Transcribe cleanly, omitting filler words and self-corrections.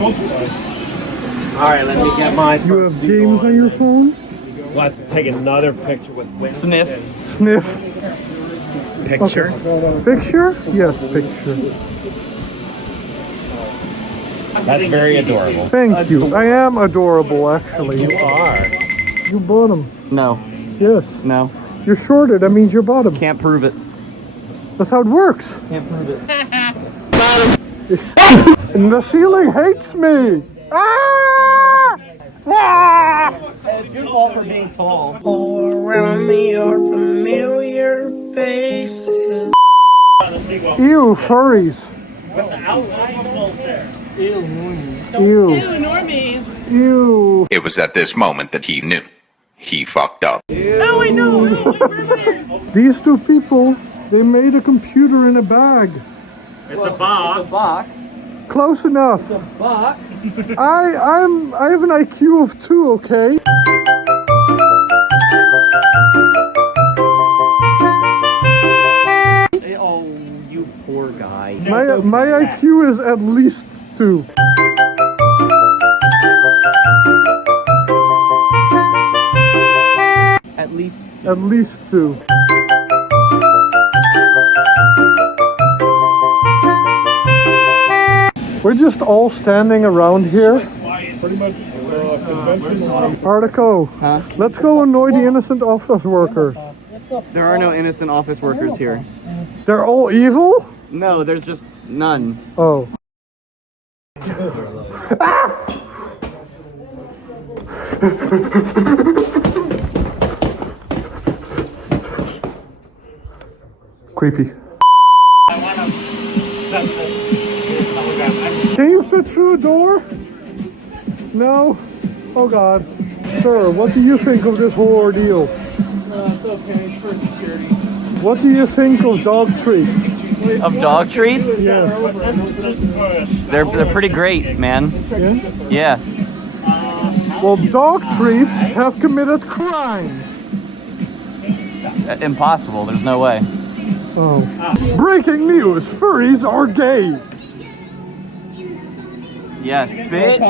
Alright, let me get my You have games on your phone? Let's take another picture with Winston. Sniff. Picture? Okay. Picture? Yes, picture. That's very adorable. Thank you. I am adorable, actually. You are. You bought them. No. Yes. No. You're shorted. That means you bought them. Can't prove it. That's how it works. Can't prove it. And the ceiling hates me. Ah! Ah! It's your fault for being tall. All around me are familiar faces. Ew, furries. Ew. Normies. Ew. It was at this moment that he knew. He fucked up. Oh, I know. These two people, they made a computer in a bag. It's a box. It's a box. Close enough. It's a box. I have an IQ of 2, okay? Oh, you poor guy. My IQ is at least 2. At least. At least 2. We're just all standing around here. Pretty much Artico, Huh? let's go annoy the innocent office workers. There are no innocent office workers here. They're all evil? No, there's just none. Oh. Creepy. Can you fit through a door? No? Oh God. Sir, what do you think of this whole ordeal? It's okay, it's for security. What do you think of dog treats? Of dog treats? Yes. They're pretty great, man. Yeah? Yeah. Well, dog treats have committed crimes. Impossible, there's no way. Oh. Breaking news, furries are gay. Yes, bitch.